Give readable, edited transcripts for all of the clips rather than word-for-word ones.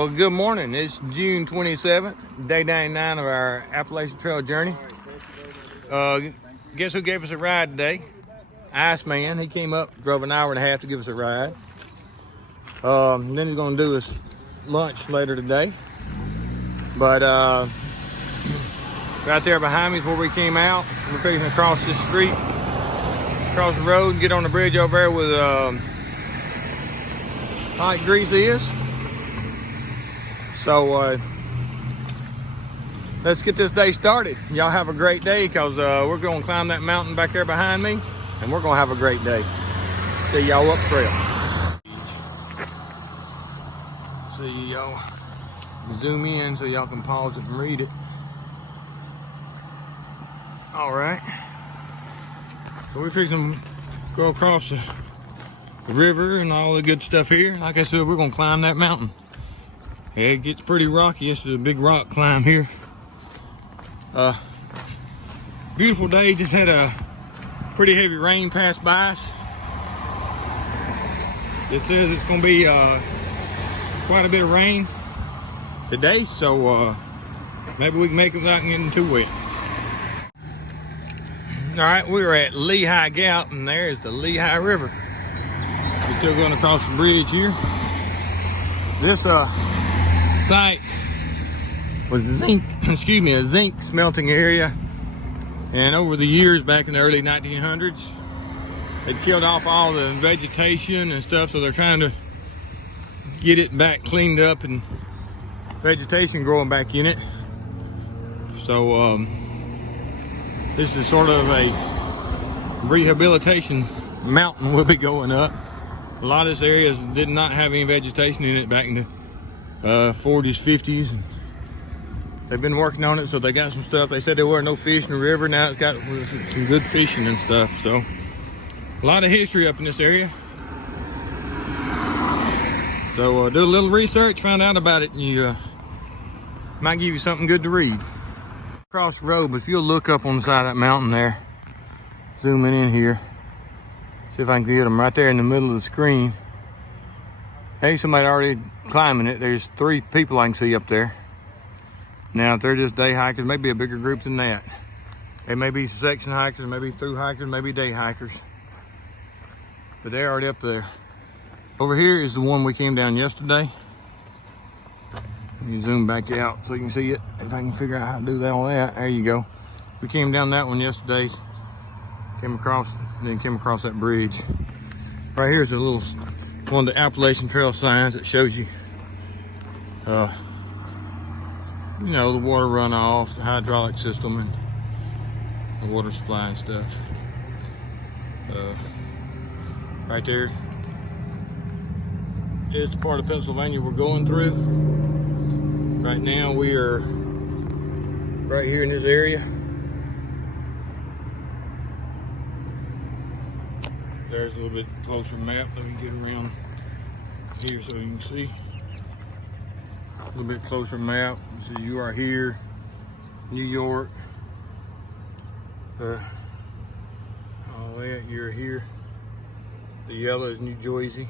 Well, good morning. It's June 27th, day 99 of our Appalachian Trail journey. Guess who gave us a ride today? Iceman. He came up, drove an hour and a half to give us a ride. Then he's going to do his lunch later today. But right there behind me is where we came out. We're fixing to cross this street, across the road, and get on the bridge over there with hot grease is. So let's get this day started. Y'all have a great day, because we're going to climb that mountain back there behind me, and we're going to have a great day. See y'all up trail. See y'all. Zoom in so y'all can pause it and read it. All right. So we're fixing to go across the river and all the good stuff here. Like I said, we're going to climb that mountain. Yeah, it gets pretty rocky. It's a big rock climb here. Beautiful day. Just had a pretty heavy rain pass by us. It says it's going to be quite a bit of rain today, so maybe we can make it without getting too wet. All right, we're at Lehigh Gap, and there's the Lehigh River. We're still going across the bridge here. This site was a zinc smelting area, and over the years, back in the early 1900s, they killed off all the vegetation and stuff, so they're trying to get it back cleaned up and vegetation growing back in it. So this is sort of a rehabilitation mountain we'll be going up. A lot of this area did not have any vegetation in it back in the 40s, 50s. And they've been working on it, so they got some stuff. They said there were no fish in the river. Now it's got some good fishing and stuff. So a lot of history up in this area. So do a little research, find out about it, and you might give you something good to read. Across the road, but if you'll look up on the side of that mountain there, zooming in here, see if I can get them right there in the middle of the screen. Hey, somebody already climbing it. There's 3 people I can see up there. Now, if they're just day hikers, maybe a bigger group than that. They may be section hikers, maybe through hikers, maybe day hikers. But they're already up there. Over here is the one we came down yesterday. Let me zoom back out so you can see it. If I can figure out how to do all that. There you go. We came down that one yesterday. Came across that bridge. Right here's a little one of the Appalachian Trail signs that shows you, you know, the water runoff, the hydraulic system, and the water supply and stuff. Right there is the part of Pennsylvania we're going through. Right now we are right here in this area. There's a little bit closer map. Let me get around here so you can see. A little bit closer map. So you are here, New York. All that, you're here. The yellow is New Jersey.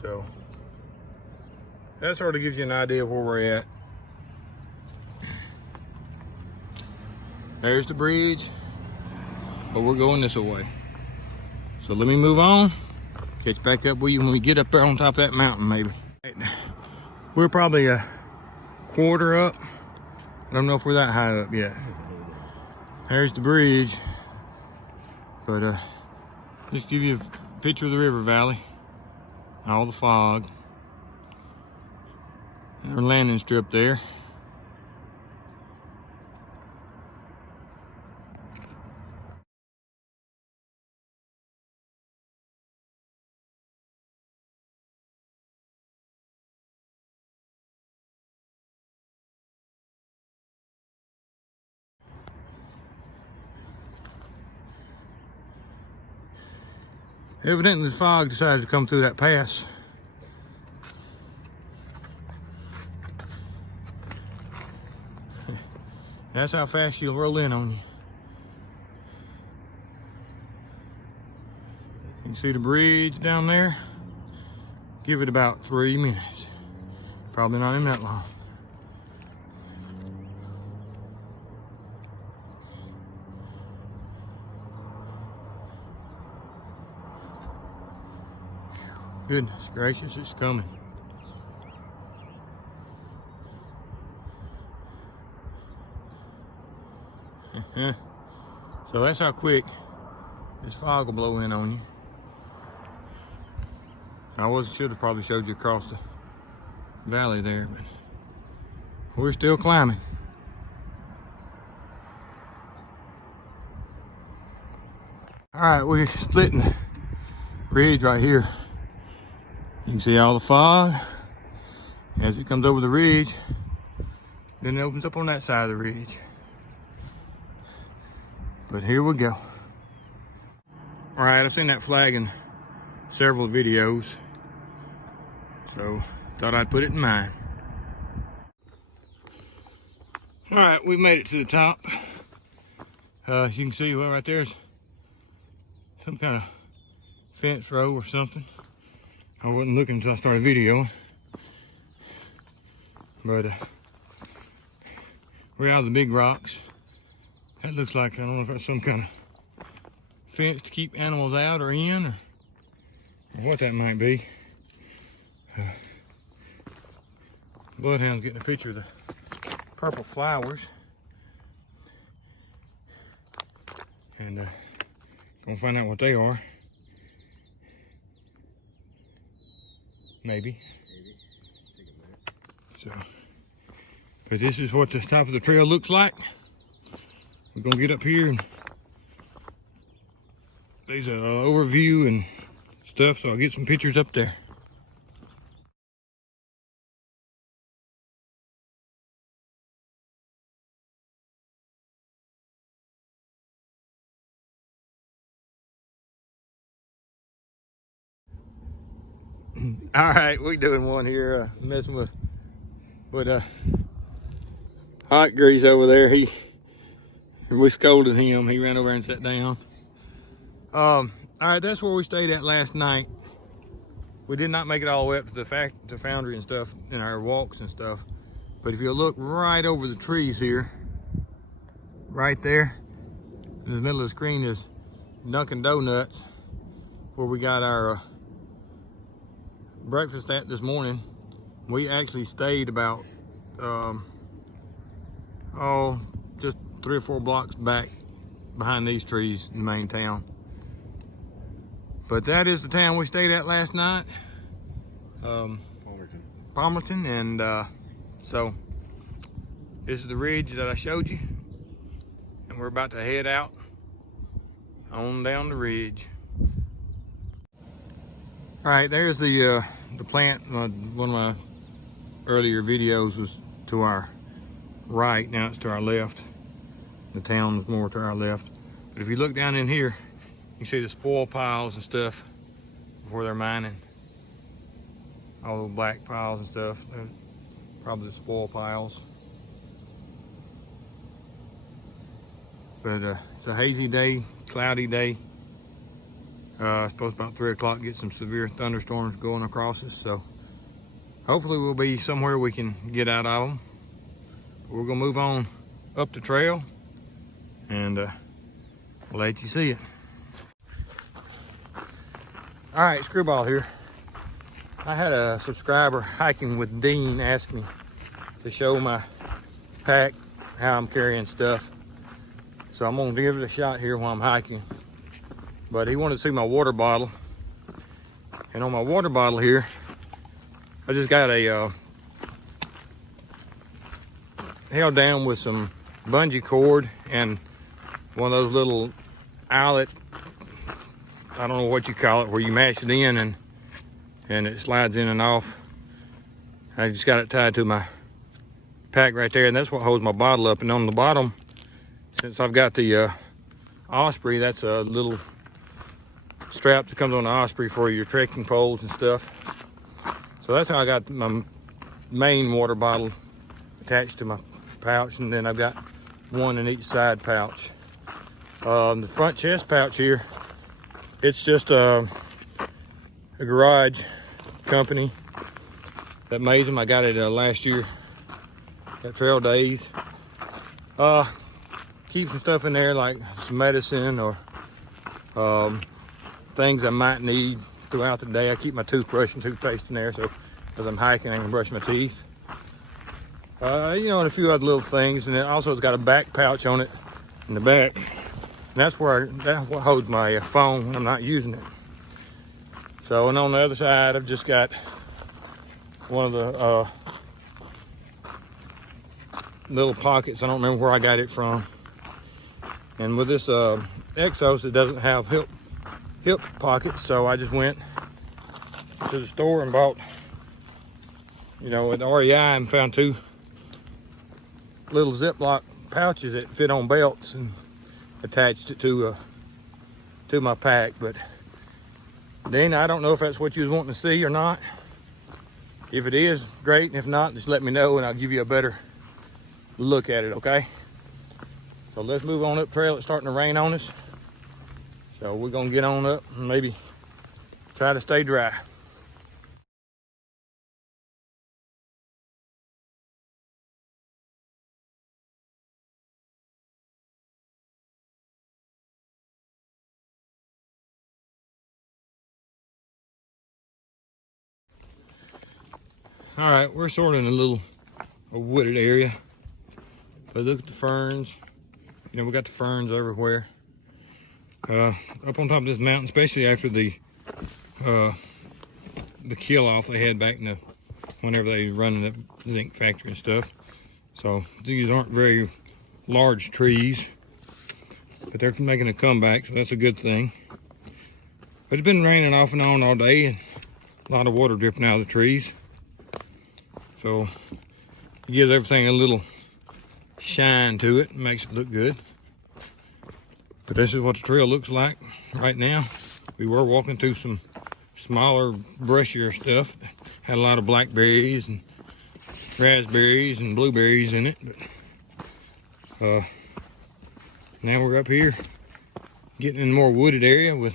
So that sort of gives you an idea of where we're at. There's the bridge, but we're going this way. So let me move on. Catch back up with you when we get up there on top of that mountain, maybe. We're probably a quarter up. I don't know if we're that high up yet. There's the bridge. But just give you a picture of the river valley. All the fog. Our landing strip there. Evidently the fog decided to come through that pass. That's how fast she'll roll in on you. You can see the bridge down there. Give it about 3 minutes. Probably not even that long. Goodness gracious, it's coming. So that's how quick this fog will blow in on you. Should have probably showed you across the valley there, but we're still climbing. All right, we're splitting the ridge right here. You can see all the fog as it comes over the ridge. Then it opens up on that side of the ridge. But here we go. All right, I've seen that flag in several videos, so thought I'd put it in mine. All right, we made it to the top. You can see, well, right there's some kind of fence row or something. I wasn't looking until I started videoing. But we're out of the big rocks. That looks like, I don't know if that's some kind of fence to keep animals out or in, or what that might be. Bloodhound's getting a picture of the purple flowers. And gonna find out what they are. Maybe. Take a minute. So, but this is what the top of the trail looks like. We're gonna get up here and there's an overview and stuff, so I'll get some pictures up there. All right, we doing one here, messing with hot grease over there. We scolded him. He ran over and sat down. All right, that's where we stayed at last night. We did not make it all the way up to the foundry and stuff in our walks and stuff. But if you look right over the trees here, right there, in the middle of the screen is Dunkin' Donuts, where we got our breakfast at this morning. We actually stayed about just 3 or 4 blocks back behind these trees in the main town. But that is the town we stayed at last night. Palmerton. And so this is the ridge that I showed you, and we're about to head out on down the ridge. All right, there's the plant. One of my earlier videos was to our right. Now it's to our left. The town's more to our left. But if you look down in here, you can see the spoil piles and stuff before they're mining. All the black piles and stuff. They're probably the spoil piles. But it's a hazy day, cloudy day. Supposed about 3 o'clock get some severe thunderstorms going across us, so hopefully we'll be somewhere we can get out of them. We're gonna move on up the trail and we'll let you see it. All right, Screwball here. I had a subscriber hiking with Dean ask me to show my pack, how I'm carrying stuff. So I'm gonna give it a shot here while I'm hiking. But he wanted to see my water bottle. And on my water bottle here, I just got a held down with some bungee cord and one of those little eyelet, I don't know what you call it, where you mash it in and it slides in and off. I just got it tied to my pack right there, and that's what holds my bottle up. And on the bottom, since I've got the Osprey, that's a little strap that comes on the Osprey for your trekking poles and stuff. So that's how I got my main water bottle attached to my pouch, and then I've got one in each side pouch. The front chest pouch here, it's just a garage company that made them. I got it last year at Trail Days. Keep some stuff in there like some medicine or things I might need throughout the day. I keep my toothbrush and toothpaste in there, so as I'm hiking I can brush my teeth. You know, and a few other little things. And it also has got a back pouch on it in the back. And that's what holds my phone when I'm not using it. So, and on the other side, I've just got one of the little pockets. I don't remember where I got it from. And with this Exos, it doesn't have hip pockets, so I just went to the store and bought, you know, at REI, and found 2 little Ziploc pouches that fit on belts, and attached it to my pack. But Dana, I don't know if that's what you was wanting to see or not. If it is, great, and if not, just let me know and I'll give you a better look at it, okay? So let's move on up trail. It's starting to rain on us, so we're gonna get on up and maybe try to stay dry. All right, we're sort of in a wooded area, but look at the ferns. You know, we got the ferns everywhere. Up on top of this mountain, especially after the kill off they had back in whenever they were running the zinc factory and stuff. So these aren't very large trees, but they're making a comeback, so that's a good thing. But it's been raining off and on all day, and a lot of water dripping out of the trees. So it gives everything a little shine to it and makes it look good. But this is what the trail looks like right now. We were walking through some smaller, brushier stuff. Had a lot of blackberries and raspberries and blueberries in it. But now we're up here getting in a more wooded area with,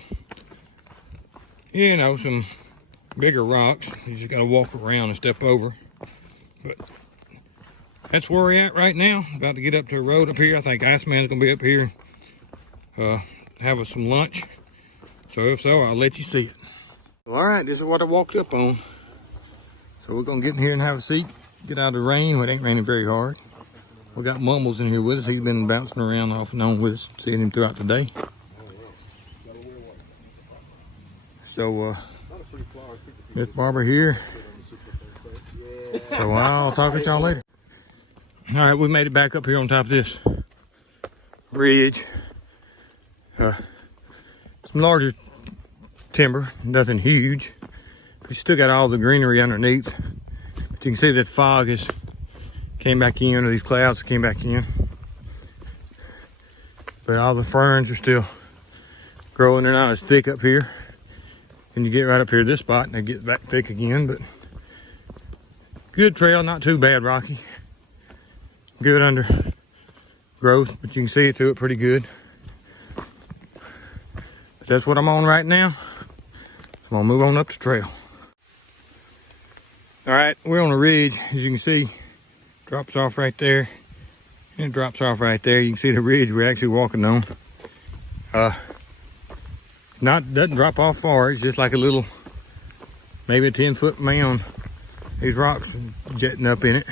you know, some bigger rocks. You just gotta walk around and step over. But that's where we're at right now. About to get up to a road up here. I think Iceman's gonna be up here and have us some lunch. So if so, I'll let you see it. Well, all right, this is what I walked up on. So we're gonna get in here and have a seat, get out of the rain. Well, it ain't raining very hard. We got Mumbles in here with us. He's been bouncing around off and on with us, seeing him throughout the day. So Miss Barbara here. So I'll talk to y'all later. All right, we made it back up here on top of this ridge. Some larger timber, nothing huge. We still got all the greenery underneath. But you can see that fog has came back in, or these clouds came back in. But all the ferns are still growing. They're not as thick up here. And you get right up here to this spot and they get back thick again. But good trail, not too bad, rocky. Good under growth, but you can see it through it pretty good. But that's what I'm on right now. So I'm gonna move on up the trail. All right, we're on a ridge, as you can see. Drops off right there, and it drops off right there. You can see the ridge we're actually walking on. Doesn't drop off far. It's just like a little, maybe a 10-foot mound. These rocks are jetting up in it.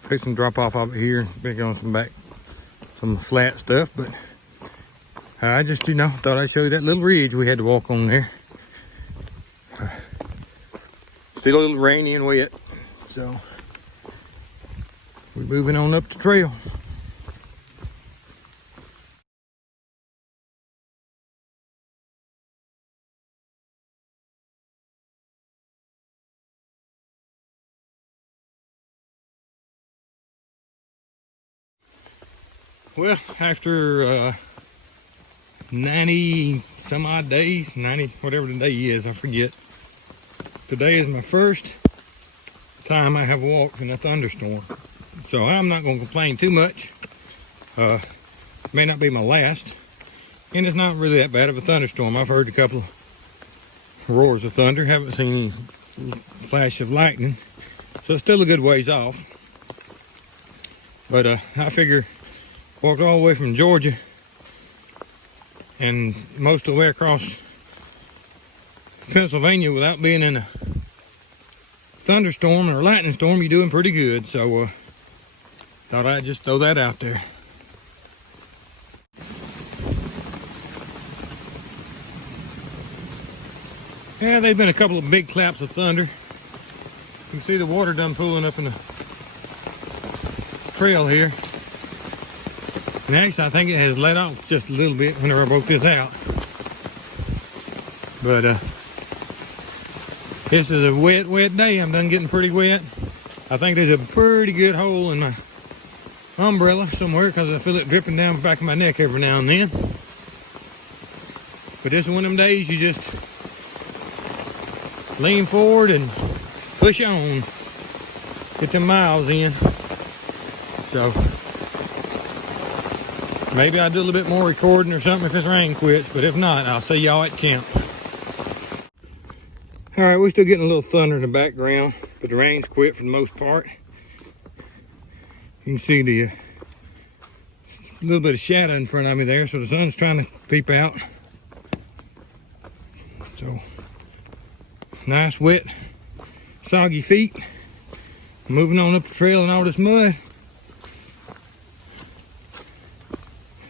Fixing to drop off over here, big on some flat stuff, but I just, you know, thought I'd show you that little ridge we had to walk on there. Still a little rainy and wet, so we're moving on up the trail. Well, after 90 some odd days, 90 whatever the day is, I forget. Today is my first time I have walked in a thunderstorm. So I'm not going to complain too much. May not be my last. And it's not really that bad of a thunderstorm. I've heard a couple roars of thunder. Haven't seen any flash of lightning, so it's still a good ways off. But I figure walked all the way from Georgia and most of the way across Pennsylvania without being in a thunderstorm or lightning storm, you're doing pretty good. So thought I'd just throw that out there. Yeah, they've been a couple of big claps of thunder. You can see the water done pooling up in the trail here. And actually, I think it has let off just a little bit whenever I broke this out. But this is a wet, wet day. I'm done getting pretty wet. I think there's a pretty good hole in my umbrella somewhere because I feel it dripping down the back of my neck every now and then. But this is one of them days you just lean forward and push on. Get them miles in. So maybe I'll do a little bit more recording or something if this rain quits, but if not, I'll see y'all at camp. All right, we're still getting a little thunder in the background, but the rain's quit for the most part. You can see the little bit of shadow in front of me there, so the sun's trying to peep out. So nice, wet, soggy feet. Moving on up the trail in all this mud.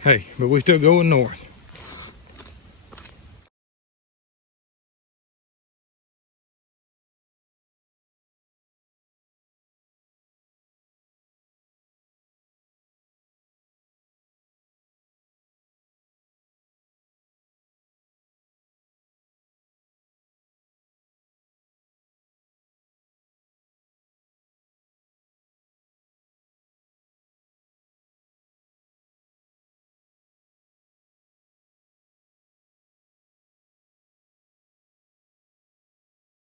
Hey, but we're still going north.